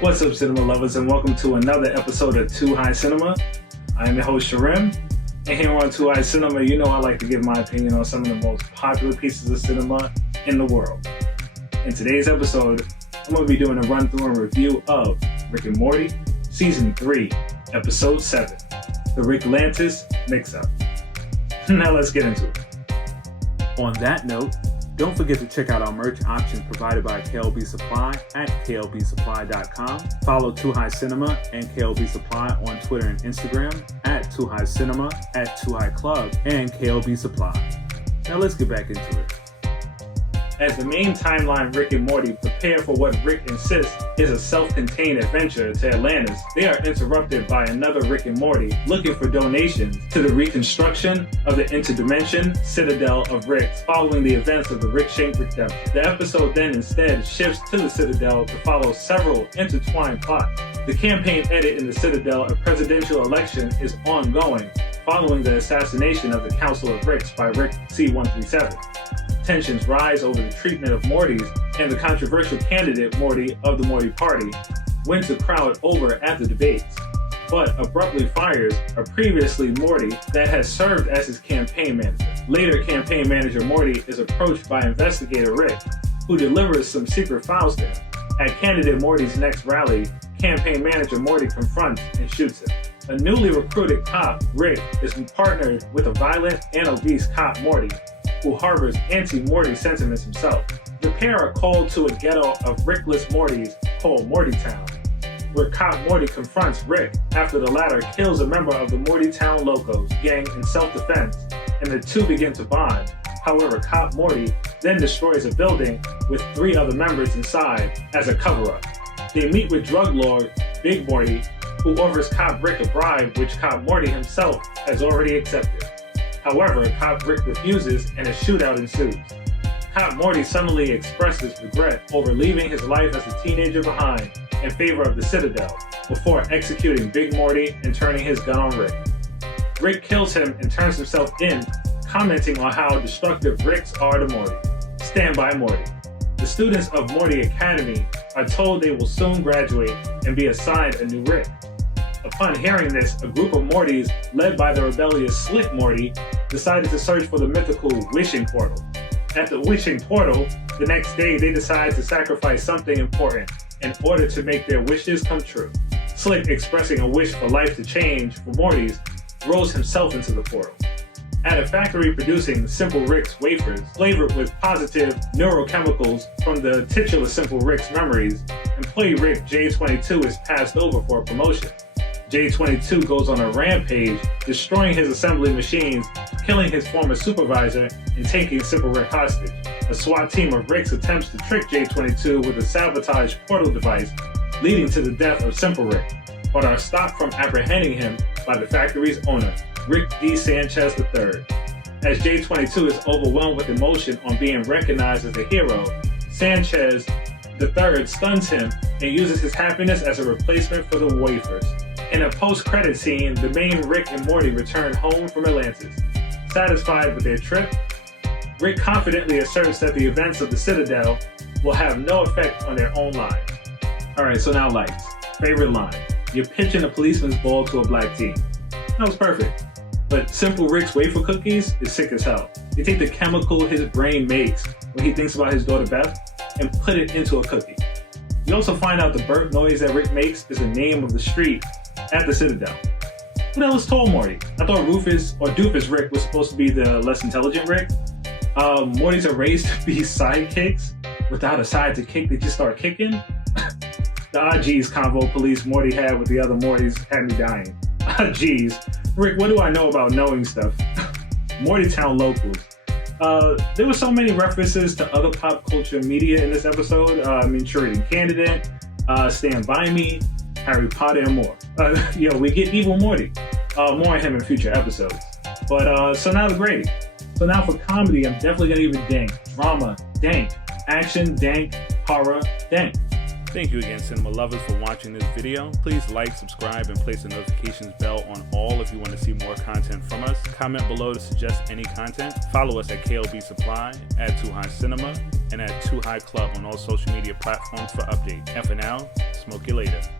What's up, cinema lovers, and welcome to another episode of Too High Cinema. I am your host, SHRIM, and here on Too High Cinema, you know I like to give my opinion on some of the most popular pieces of cinema in the world. In today's episode, I'm going to be doing a run-through and review of Rick and Morty, Season 3, Episode 7, The Ricklantis Mix-Up. Now let's get into it. On that note, don't forget to check out our merch options provided by KLB Supply at klbsupply.com. Follow Too High Cinema and KLB Supply on Twitter and Instagram at Too High Cinema, at Too High Club, and KLB Supply. Now let's get back into it. As the main timeline Rick and Morty prepare for what Rick insists is a self-contained adventure to Atlantis, they are interrupted by another Rick and Morty looking for donations to the reconstruction of the interdimension Citadel of Ricks following the events of the Rick Shank redemption. The episode then instead shifts to the Citadel to follow several intertwined plots. The campaign edit in the Citadel, a presidential election, is ongoing following the assassination of the Council of Ricks by Rick C-137. Tensions rise over the treatment of Mortys, and the controversial candidate Morty of the Morty Party wins the crowd over at the debates, but abruptly fires a previously Morty that has served as his campaign manager. Later, campaign manager Morty is approached by investigator Rick, who delivers some secret files to him. At candidate Morty's next rally, campaign manager Morty confronts and shoots him. A newly recruited cop, Rick, is partnered with a violent and obese cop, Morty, who harbors anti-Morty sentiments himself. The pair are called to a ghetto of Rickless Mortys called Mortytown, where cop Morty confronts Rick after the latter kills a member of the Mortytown Locos gang in self-defense, and the two begin to bond. However, cop Morty then destroys a building with 3 other members inside as a cover-up. They meet with drug lord Big Morty, who offers cop Rick a bribe which cop Morty himself has already accepted. However, cop Rick refuses and a shootout ensues. Cop Morty suddenly expresses regret over leaving his life as a teenager behind in favor of the Citadel before executing Big Morty and turning his gun on Rick. Rick kills him and turns himself in, commenting on how destructive Ricks are to Morty. Stand by Morty. The students of Morty Academy are told they will soon graduate and be assigned a new Rick. Upon hearing this, a group of Mortys, led by the rebellious Slick Morty, decided to search for the mythical Wishing Portal. At the Wishing Portal, the next day they decide to sacrifice something important in order to make their wishes come true. Slick, expressing a wish for life to change for Mortys, throws himself into the portal. At a factory producing Simple Rick's wafers, flavored with positive neurochemicals from the titular Simple Rick's memories, employee Rick J22 is passed over for a promotion. J22 goes on a rampage, destroying his assembly machines, killing his former supervisor, and taking Simple Rick hostage. A SWAT team of Ricks attempts to trick J22 with a sabotage portal device, leading to the death of Simple Rick, but are stopped from apprehending him by the factory's owner, Rick D. Sanchez III. As J22 is overwhelmed with emotion on being recognized as a hero, Sanchez III stuns him and uses his happiness as a replacement for the wafers. In a post-credit scene, the main Rick and Morty return home from Atlantis. Satisfied with their trip, Rick confidently asserts that the events of the Citadel will have no effect on their own lives. Alright, so now lights. Favorite line. You're pitching a policeman's ball to a black team. That was perfect. But Simple Rick's wafer cookies is sick as hell. They take the chemical his brain makes when he thinks about his daughter Beth and put it into a cookie. You also find out the burp noise that Rick makes is the name of the street at the Citadel. Who the hell is Tall Morty? I thought Rufus or Doofus Rick was supposed to be the less intelligent Rick. Mortys are raised to be sidekicks. Without a side to kick, they just start kicking. The geez convo police Morty had with the other Mortys had me dying. Geez. Rick, what do I know about knowing stuff? Mortytown locals. There were so many references to other pop culture media in this episode. Manchurian Candidate, Stand By Me, Harry Potter, and more. We get Evil Morty. More on him in future episodes. But so now the grading. So now for comedy, I'm definitely gonna give it dank. Drama, dank. Action, dank. Horror, dank. Thank you again, cinema lovers, for watching this video. Please like, subscribe, and place the notifications bell on all if you want to see more content from us. Comment below to suggest any content. Follow us at KLB Supply, at Too High Cinema, and at Too High Club on all social media platforms for updates. And for now, Smoke you later.